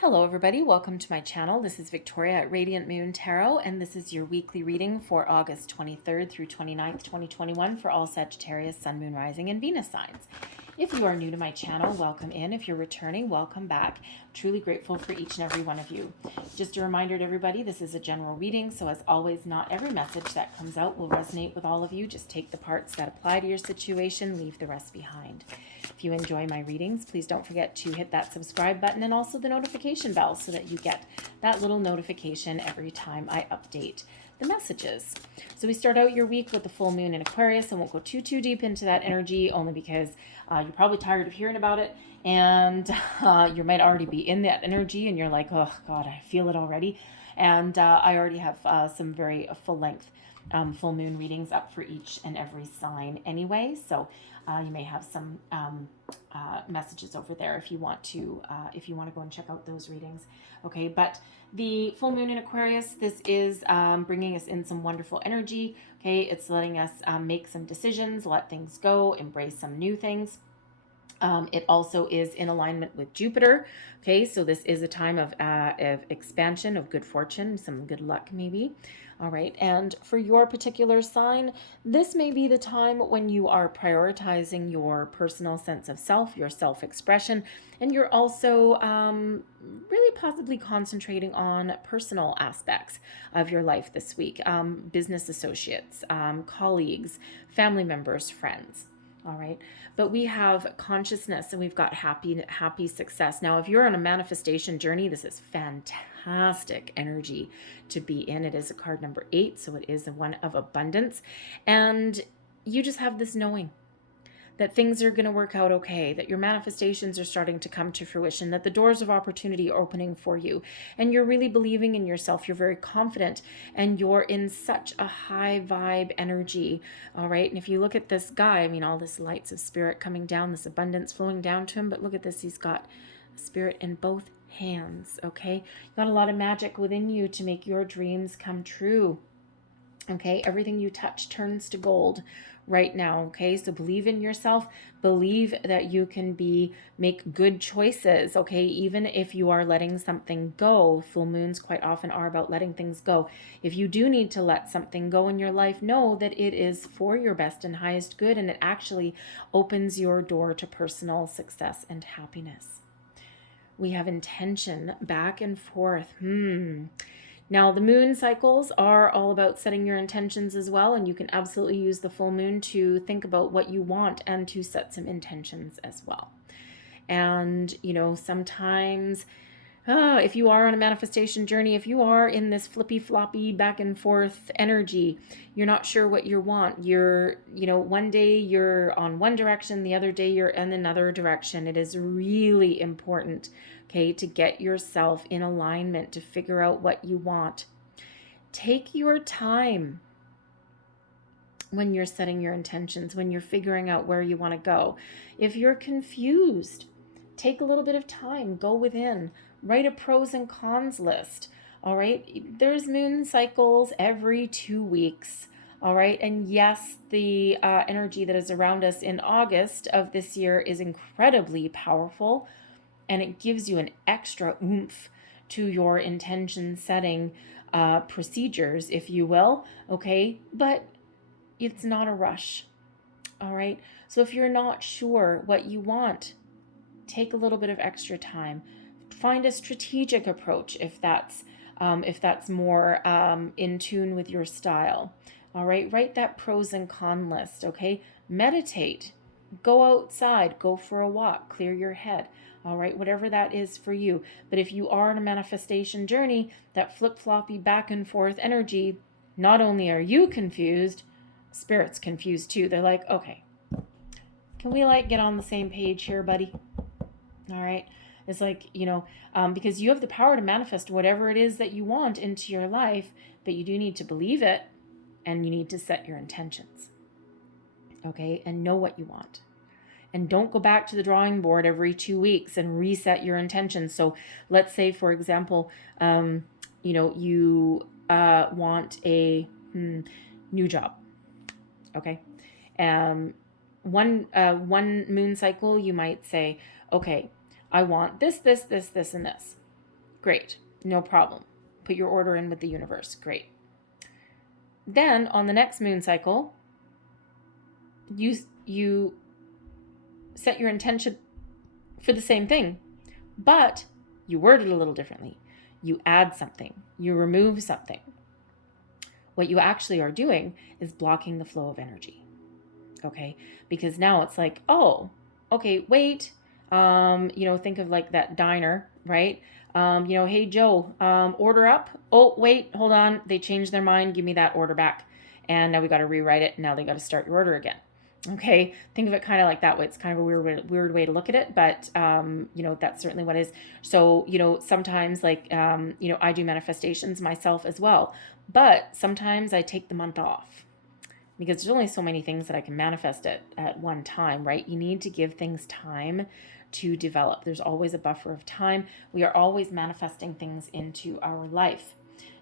Hello everybody, welcome to my channel. This is Victoria at Radiant Moon Tarot, and this is your weekly reading for August 23rd through 29th, 2021 for all Sagittarius, Sun, Moon, Rising, and Venus signs. If you are new to my channel, welcome in. If you're returning, welcome back. Truly grateful for each and every one of you. Just a reminder to everybody, this is a general reading, so as always, not every message that comes out will resonate with all of you. Just take the parts that apply to your situation, leave the rest behind. If you enjoy my readings, please don't forget to hit that subscribe button and also the notification bell so that you get that little notification every time I update the messages. So we start out your week with the full moon in Aquarius, and won't go too deep into that energy only because you're probably tired of hearing about it, and you might already be in that energy and you're like, oh God, I feel it already. And I already have some very full length full moon readings up for each and every sign anyway, so you may have some messages over there if you want to go and check out those readings. Okay, but the full moon in Aquarius, this is bringing us in some wonderful energy. Okay, it's letting us make some decisions, let things go, embrace some new things. It also is in alignment with Jupiter. Okay, so this is a time of expansion, of good fortune, some good luck maybe. All right, and for your particular sign, this may be the time when you are prioritizing your personal sense of self, your self-expression, and you're also really possibly concentrating on personal aspects of your life this week. Business associates, colleagues, family members, friends. All right, but we have consciousness and we've got happy success. Now, if you're on a manifestation journey, this is fantastic energy to be in. It is a card number 8, so it is one of abundance, and you just have this knowing that things are going to work out okay, that your manifestations are starting to come to fruition, that the doors of opportunity are opening for you, and you're really believing in yourself. You're very confident, and you're in such a high vibe energy, all right? And if you look at this guy, I mean, all this lights of spirit coming down, this abundance flowing down to him, but look at this, he's got a spirit in both hands, okay? You got a lot of magic within you to make your dreams come true. Okay, everything you touch turns to gold right now. Okay, so believe in yourself, believe that you can make good choices. Okay, even if you are letting something go. Full moons quite often are about letting things go. If you do need to let something go in your life, know that it is for your best and highest good, and it actually opens your door to personal success and happiness. We have intention back and forth. Now, the moon cycles are all about setting your intentions as well, and you can absolutely use the full moon to think about what you want and to set some intentions as well. And, you know, sometimes if you are on a manifestation journey, if you are in this flippy floppy back and forth energy, you're not sure what you want. One day you're on one direction, the other day you're in another direction. It is really important, okay, to get yourself in alignment, to figure out what you want. Take your time when you're setting your intentions, when you're figuring out where you want to go. If you're confused, take a little bit of time, go within, write a pros and cons list. All right, there's moon cycles every 2 weeks. All right, and yes, the energy that is around us in August of this year is incredibly powerful, and it gives you an extra oomph to your intention setting procedures, if you will. Okay, but it's not a rush. All right, so if you're not sure what you want, take a little bit of extra time. Find a strategic approach if that's more in tune with your style. All right, write that pros and con list. Okay, meditate, go outside, go for a walk, clear your head. All right, whatever that is for you. But if you are on a manifestation journey, that flip-floppy back and forth energy, not only are you confused, Spirit's confused too. They're like, okay, can we get on the same page here, buddy? All right. It's like, because you have the power to manifest whatever it is that you want into your life, but you do need to believe it, and you need to set your intentions. Okay. And know what you want. And don't go back to the drawing board every 2 weeks and reset your intentions. So let's say, for example, you want a new job. Okay. One moon cycle, you might say, okay, I want this, and this. Great. No problem. Put your order in with the universe. Great. Then on the next moon cycle, you set your intention for the same thing, but you word it a little differently. You add something. You remove something. What you actually are doing is blocking the flow of energy. Okay? Because now it's like, oh, okay, wait. Think of like that diner, right? Hey Joe, order up. Oh, wait, hold on. They changed their mind. Give me that order back. And now we got to rewrite it. Now they got to start your order again. Okay, think of it kind of like that way. It's kind of a weird way to look at it, but that's certainly what it is. So sometimes I do manifestations myself as well, but sometimes I take the month off because there's only so many things that I can manifest at one time, right? You need to give things time to develop. There's always a buffer of time. We are always manifesting things into our life,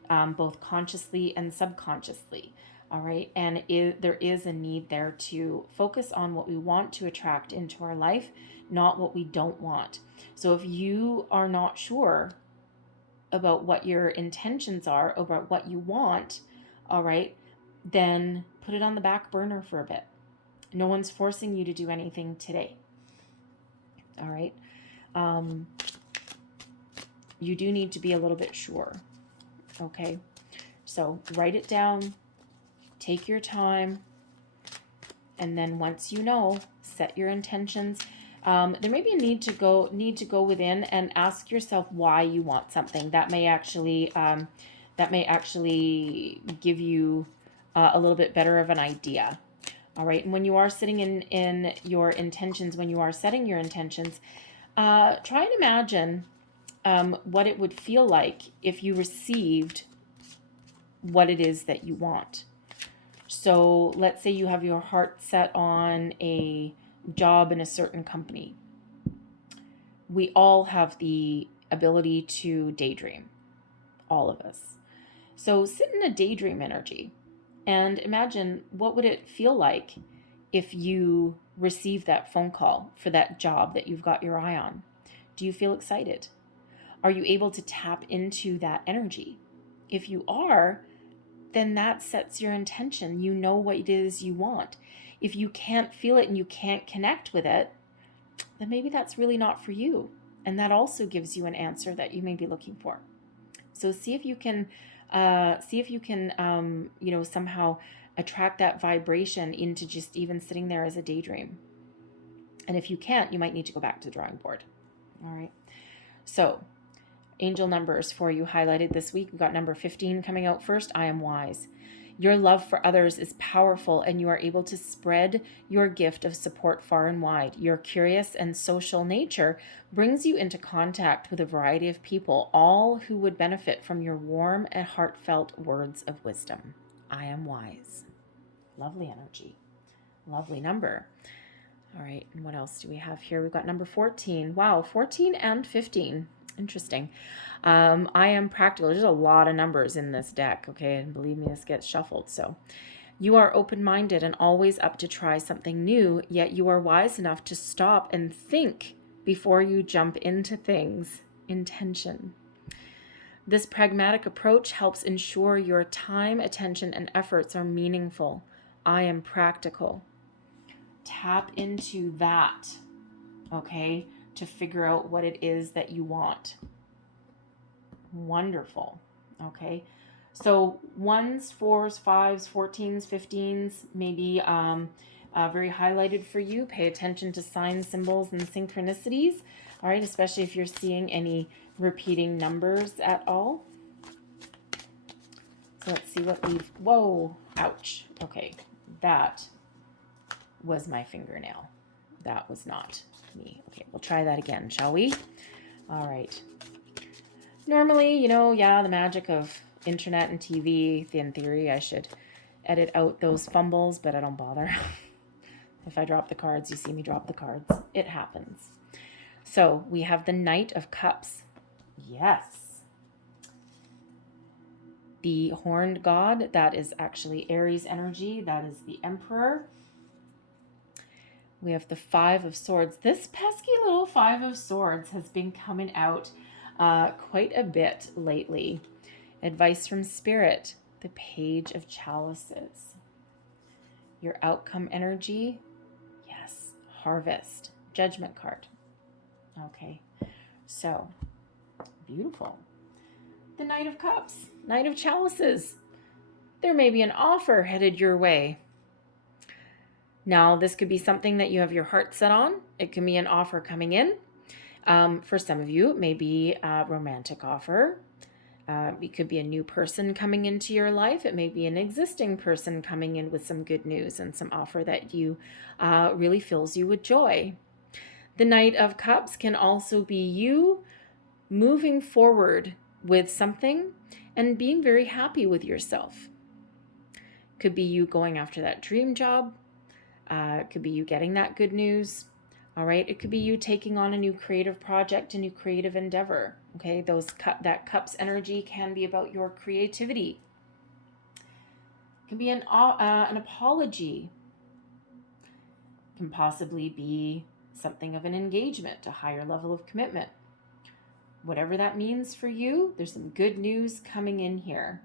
both consciously and subconsciously. All right. And there is a need there to focus on what we want to attract into our life, not what we don't want. So if you are not sure about what your intentions are, about what you want, all right, then put it on the back burner for a bit. No one's forcing you to do anything today. All right. You do need to be a little bit sure. Okay. So write it down. Take your time, and then once you know, set your intentions. There may be a need to go within and ask yourself why you want something. That may actually give you a little bit better of an idea. All right, and when you are sitting in your intentions, when you are setting your intentions, try and imagine what it would feel like if you received what it is that you want. So let's say you have your heart set on a job in a certain company. We all have the ability to daydream, all of us. So sit in a daydream energy and imagine what would it feel like if you received that phone call for that job that you've got your eye on. Do you feel excited? Are you able to tap into that energy? If you are, then that sets your intention. You know what it is you want. If you can't feel it and you can't connect with it, then maybe that's really not for you. And that also gives you an answer that you may be looking for. So see if you can somehow attract that vibration into just even sitting there as a daydream. And if you can't, you might need to go back to the drawing board. All right. So angel numbers for you highlighted this week. We've got number 15 coming out first. I am wise. Your love for others is powerful, and you are able to spread your gift of support far and wide. Your curious and social nature brings you into contact with a variety of people, all who would benefit from your warm and heartfelt words of wisdom. I am wise. Lovely energy. Lovely number. All right, and what else do we have here? We've got number 14. Wow, 14 and 15. Interesting. I am practical. There's a lot of numbers in this deck, okay? And believe me, this gets shuffled. So you are open-minded and always up to try something new, yet you are wise enough to stop and think before you jump into things. Intention. This pragmatic approach helps ensure your time, attention, and efforts are meaningful. I am practical. Tap into that, okay, to figure out what it is that you want. Wonderful. Okay. So 1s, 4s, 5s, 14s, 15s, maybe very highlighted for you. Pay attention to signs, symbols, and synchronicities. All right. Especially if you're seeing any repeating numbers at all. So let's see what we've, whoa, ouch. Okay. That was my fingernail. That was not me. Okay, we'll try that again, shall we? All right. Normally, the magic of internet and TV, in theory, I should edit out those fumbles, but I don't bother. If I drop the cards, you see me drop the cards. It happens. So we have the Knight of Cups. Yes. The Horned God, that is actually Aries energy. That is the Emperor. We have the Five of Swords. This pesky little Five of Swords has been coming out quite a bit lately. Advice from Spirit, the Page of Chalices. Your outcome energy, yes, Harvest, Judgment card. Okay, so beautiful. The Knight of Cups, Knight of Chalices. There may be an offer headed your way. Now, this could be something that you have your heart set on. It can be an offer coming in. For some of you, it may be a romantic offer. It could be a new person coming into your life. It may be an existing person coming in with some good news and some offer that you really fills you with joy. The Knight of Cups can also be you moving forward with something and being very happy with yourself. Could be you going after that dream job. It could be you getting that good news. All right. It could be you taking on a new creative project, a new creative endeavor. Okay. That Cups energy can be about your creativity. It can be an apology. It can possibly be something of an engagement, a higher level of commitment. Whatever that means for you, there's some good news coming in here.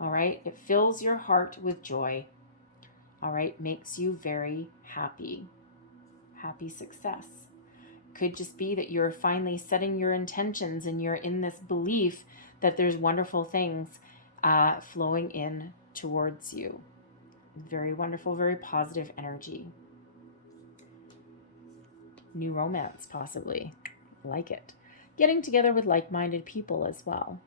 All right. It fills your heart with joy. All right. Makes you very happy. Happy success. Could just be that you're finally setting your intentions and you're in this belief that there's wonderful things flowing in towards you. Very wonderful, very positive energy. New romance, possibly. Like it. Getting together with like-minded people as well.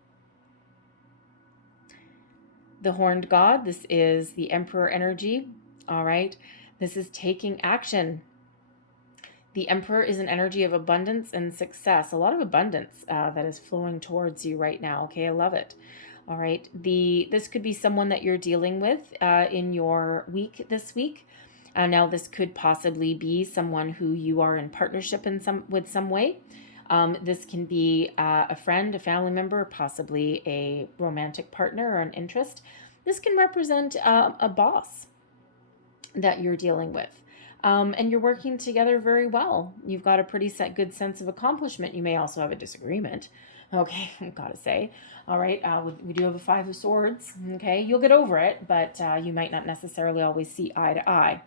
The Horned God, this is the Emperor energy. All right. This is taking action. The Emperor is an energy of abundance and success. A lot of abundance that is flowing towards you right now. Okay, I love it. All right. This could be someone that you're dealing with in your week this week. Now, this could possibly be someone who you are in partnership with some way. This can be a friend, a family member, possibly a romantic partner or an interest. This can represent a boss that you're dealing with. And you're working together very well. You've got a pretty good sense of accomplishment. You may also have a disagreement. Okay, I've got to say. All right, we do have a 5 of Swords. Okay, you'll get over it, but you might not necessarily always see eye to eye.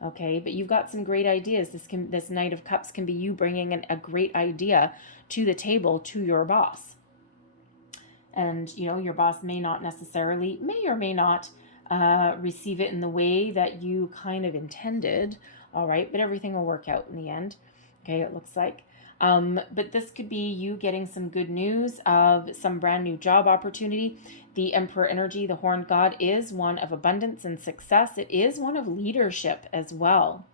Okay, but you've got some great ideas. This Knight of Cups can be you bringing a great idea to the table to your boss. And, your boss may or may not receive it in the way that you kind of intended. All right, but everything will work out in the end. Okay, it looks like. But this could be you getting some good news of some brand new job opportunity. The Emperor energy, the Horned God, is one of abundance and success. It is one of leadership as well.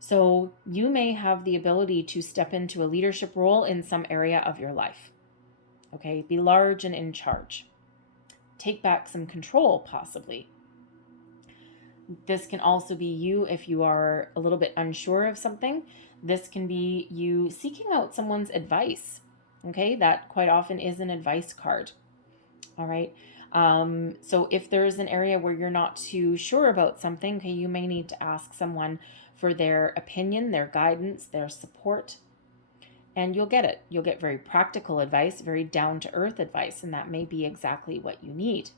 So you may have the ability to step into a leadership role in some area of your life. Okay, be large and in charge. Take back some control, possibly. This can also be you if you are a little bit unsure of something. This can be you seeking out someone's advice. Okay, that quite often is an advice card. All right. So if there is an area where you're not too sure about something, okay, you may need to ask someone for their opinion, their guidance, their support, and you'll get it. You'll get very practical advice, very down-to-earth advice, and that may be exactly what you need.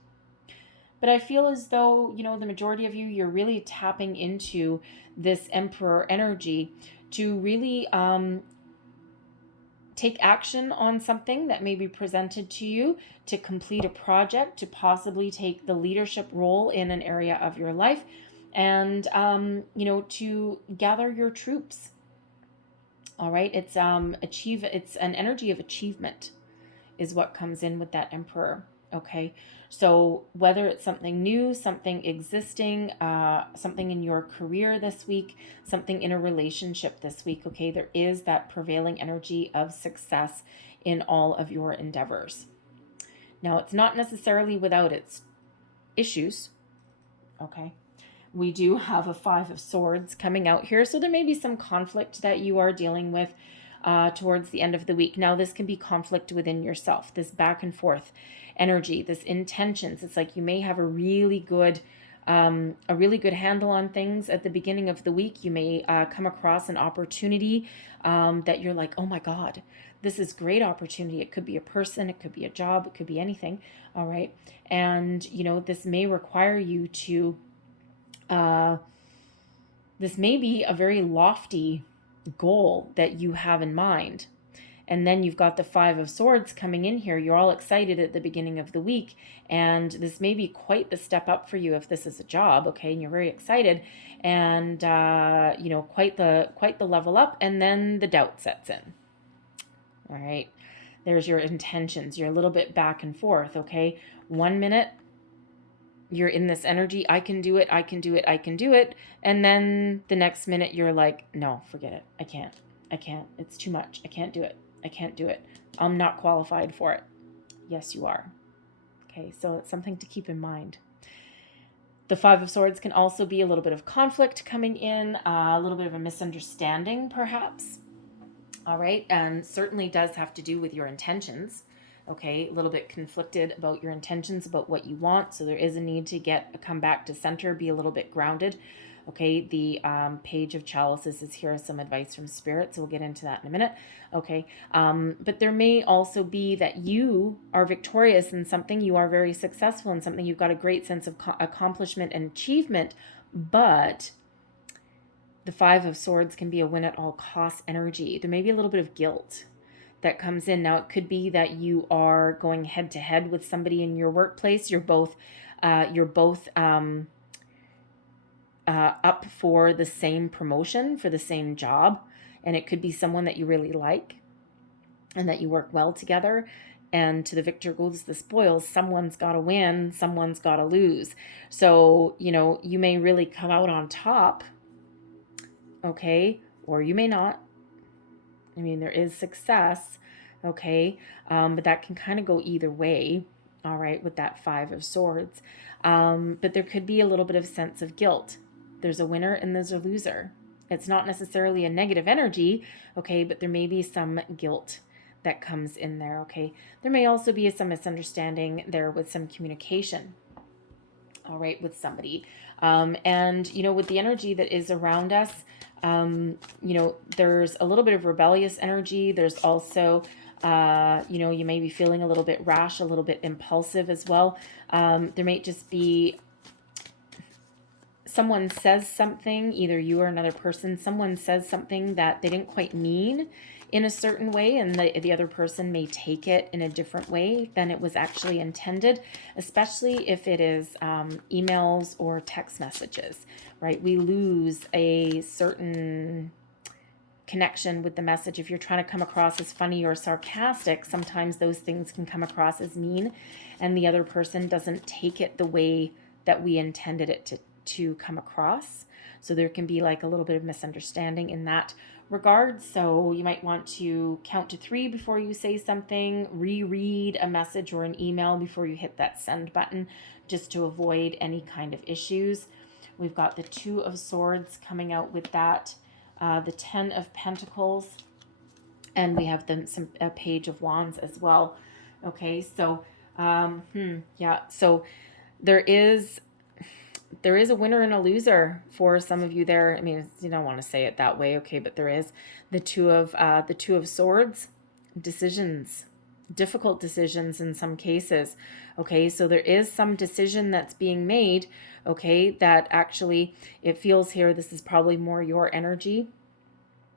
But I feel as though, the majority of you, you're really tapping into this Emperor energy to really take action on something that may be presented to you, to complete a project, to possibly take the leadership role in an area of your life, and, to gather your troops. All right. It's an energy of achievement is what comes in with that Emperor. Okay. So whether it's something new, something existing, something in your career this week, something in a relationship this week, okay, there is that prevailing energy of success in all of your endeavors. Now, it's not necessarily without its issues, okay? We do have a 5 of Swords coming out here, so there may be some conflict that you are dealing with towards the end of the week. Now, this can be conflict within yourself, this back and forth energy, this intentions. It's like you may have a really good a really good handle on things at the beginning of the week. You may come across an opportunity that you're like, oh my God, this is great opportunity. It could be a person, it could be a job, it could be anything. All right. And, this may require you to, this may be a very lofty goal that you have in mind. And then you've got the Five of Swords coming in here. You're all excited at the beginning of the week, and this may be quite the step up for you if this is a job, okay? And you're very excited, and quite the level up. And then the doubt sets in. All right, there's your intentions. You're a little bit back and forth, okay? 1 minute you're in this energy, I can do it, I can do it, I can do it. And then the next minute you're like, no, forget it. I can't. It's too much. I can't do it. I can't do it. I'm not qualified for it. Yes, you are. Okay, so it's something to keep in mind. The Five of Swords can also be a little bit of conflict coming in, a little bit of a misunderstanding, perhaps. All right, and certainly does have to do with your intentions. Okay, a little bit conflicted about your intentions, about what you want. So there is a need to come back to center, be a little bit grounded. Okay, the Page of Chalices is here, some advice from Spirit, so we'll get into that in a minute. Okay, but there may also be that you are victorious in something, you are very successful in something, you've got a great sense of accomplishment and achievement, but the Five of Swords can be a win at all costs energy. There may be a little bit of guilt that comes in. Now, it could be that you are going head to head with somebody in your workplace. You're both up for the same promotion, for the same job, and it could be someone that you really like and that you work well together. And to the victor goes the spoils. Someone's got to win, someone's got to lose. So, you may really come out on top, okay, or you may not. I mean, there is success, okay, but that can kind of go either way, all right, with that Five of Swords. But there could be a little bit of sense of guilt. There's a winner and there's a loser. It's not necessarily a negative energy, okay, but there may be some guilt that comes in there, okay. There may also be some misunderstanding there with some communication, all right, with somebody. And, with the energy that is around us, there's a little bit of rebellious energy. There's also, you may be feeling a little bit rash, a little bit impulsive as well. There may just be someone says something, either you or another person, someone says something that they didn't quite mean in a certain way, and the other person may take it in a different way than it was actually intended, especially if it is emails or text messages, right? We lose a certain connection with the message. If you're trying to come across as funny or sarcastic, sometimes those things can come across as mean, and the other person doesn't take it the way that we intended it to come across. So there can be like a little bit of misunderstanding in that regard. So you might want to count to 3 before you say something, reread a message or an email before you hit that send button, just to avoid any kind of issues. We've got the Two of Swords coming out with that, the 10 of Pentacles, and we have a Page of Wands as well. Okay, so yeah, so there is a winner and a loser for some of you there. I mean, you don't want to say it that way, okay, but there is the Two of Swords, decisions, difficult decisions in some cases. Okay, so there is some decision that's being made, okay, that actually it feels here this is probably more your energy.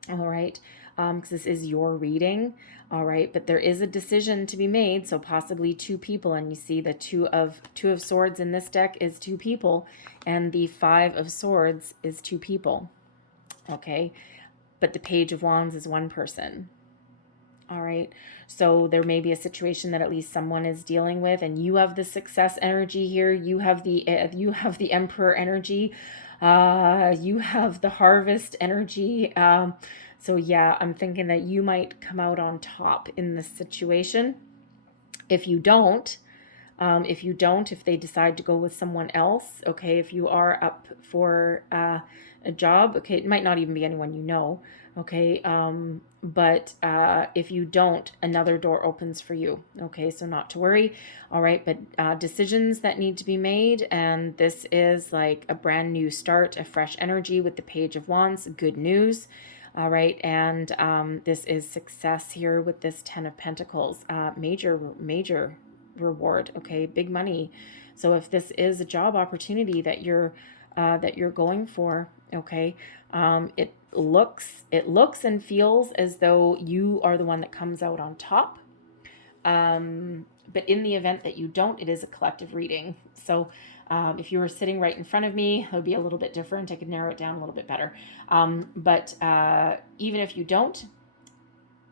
All right, because this is your reading. All right, but there is a decision to be made, so possibly 2 people, and you see the two of Swords in this deck is 2 people, and the Five of Swords is 2 people. Okay, but the Page of Wands is 1 person. All right, so there may be a situation that at least someone is dealing with, and you have the success energy here. You have the Emperor energy. You have the Harvest energy. So yeah, I'm thinking that you might come out on top in this situation. If you don't, if they decide to go with someone else, okay, if you are up for a job, okay, it might not even be anyone you know, okay, But if you don't, another door opens for you. Okay, so not to worry. All right, but decisions that need to be made. And this is like a brand new start, a fresh energy with the Page of Wands. Good news. All right, and this is success here with this Ten of Pentacles. Major reward. Okay, big money. So if this is a job opportunity that you're going for, okay, it looks and feels as though you are the one that comes out on top. But in the event that you don't, it is a collective reading. So if you were sitting right in front of me, it would be a little bit different. I could narrow it down a little bit better. But even if you don't,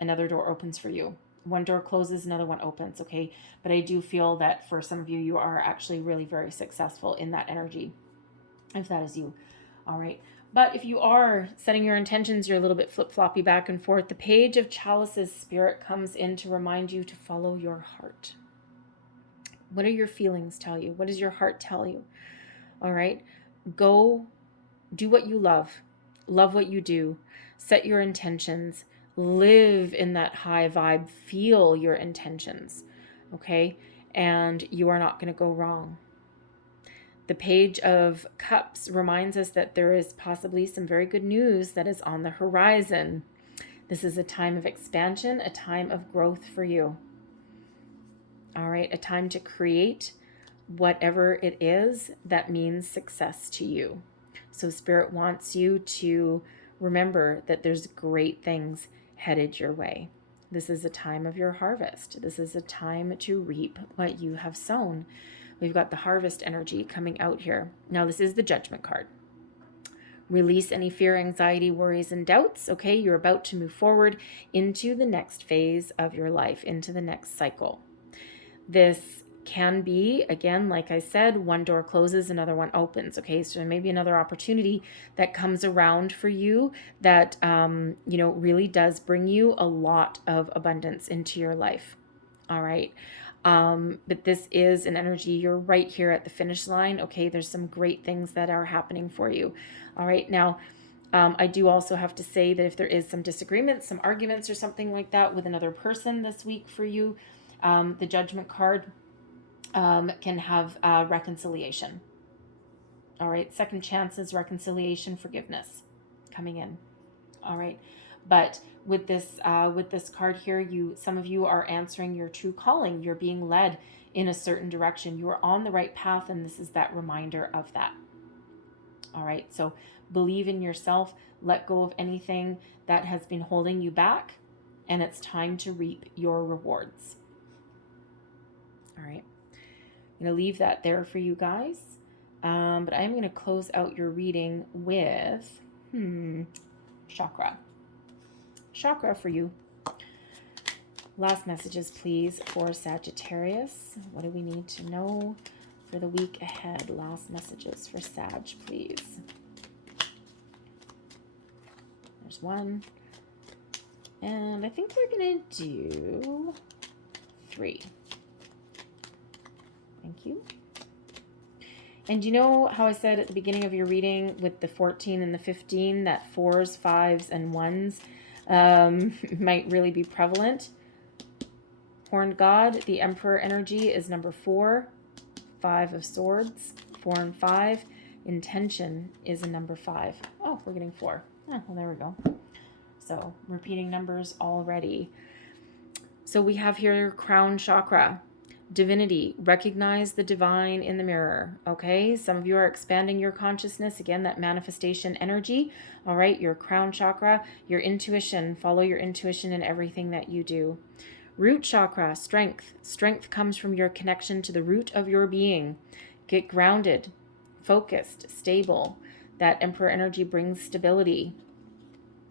another door opens for you. One door closes, another one opens, okay? But I do feel that for some of you, you are actually really very successful in that energy, if that is you. All right. But if you are setting your intentions, you're a little bit flip-floppy back and forth. The Page of Chalices, Spirit comes in to remind you to follow your heart. What do your feelings tell you? What does your heart tell you? All right. Go do what you love. Love what you do. Set your intentions. Live in that high vibe. Feel your intentions. Okay. And you are not going to go wrong. The Page of Cups reminds us that there is possibly some very good news that is on the horizon. This is a time of expansion, a time of growth for you. All right, a time to create whatever it is that means success to you. So Spirit wants you to remember that there's great things headed your way. This is a time of your harvest. This is a time to reap what you have sown. We've got the harvest energy coming out here. Now, this is the Judgment card. Release any fear, anxiety, worries, and doubts. Okay, you're about to move forward into the next phase of your life, into the next cycle. This can be, again, like I said, one door closes, another one opens. Okay, so there may be another opportunity that comes around for you that, really does bring you a lot of abundance into your life. All right. But this is an energy. You're right here at the finish line. Okay, there's some great things that are happening for you. All right, now I do also have to say that if there is some disagreements, some arguments or something like that with another person this week for you, the Judgment card can have reconciliation. All right, second chances, reconciliation, forgiveness coming in. All right. But with this card here, some of you are answering your true calling. You're being led in a certain direction. You are on the right path, and this is that reminder of that. All right, so believe in yourself. Let go of anything that has been holding you back, and it's time to reap your rewards. All right, I'm going to leave that there for you guys, but I'm going to close out your reading with chakra for you. Last messages, please, for Sagittarius. What do we need to know for the week ahead? Last messages for Sag, please. There's one. And I think we're going to do 3. Thank you. And you know how I said at the beginning of your reading with the 14 and the 15 that 4s, 5s, and 1s might really be prevalent? Horned God, the Emperor energy is number 4, 5 of Swords, 4 and 5. Intention is a number 5. Oh, we're getting 4. Oh, well, there we go. So repeating numbers already. So we have here crown chakra. Divinity, recognize the divine in the mirror. Okay, some of you are expanding your consciousness. Again, that manifestation energy. All right, your crown chakra, your intuition. Follow your intuition in everything that you do. Root chakra, strength. Strength comes from your connection to the root of your being. Get grounded, focused, stable. That Emperor energy brings stability.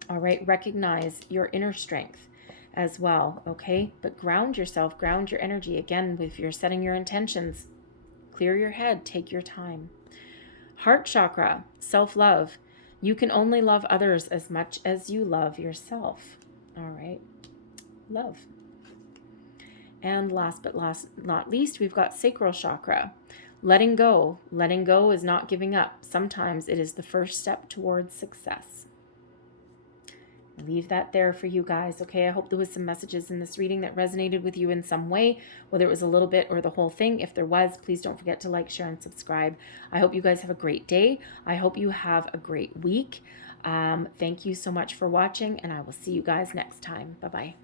All right, recognize your inner strength as well, okay? But ground yourself, ground your energy. Again, if you're setting your intentions, clear your head, take your time. Heart chakra, self-love. You can only love others as much as you love yourself. All right, love. And last but not least, we've got sacral chakra. Letting go. Letting go is not giving up. Sometimes it is the first step towards success. Leave that there for you guys, okay? I hope there was some messages in this reading that resonated with you in some way, whether it was a little bit or the whole thing. If there was, please don't forget to like, share, and subscribe. I hope you guys have a great day. I hope you have a great week. Thank you so much for watching, and I will see you guys next time. Bye-bye.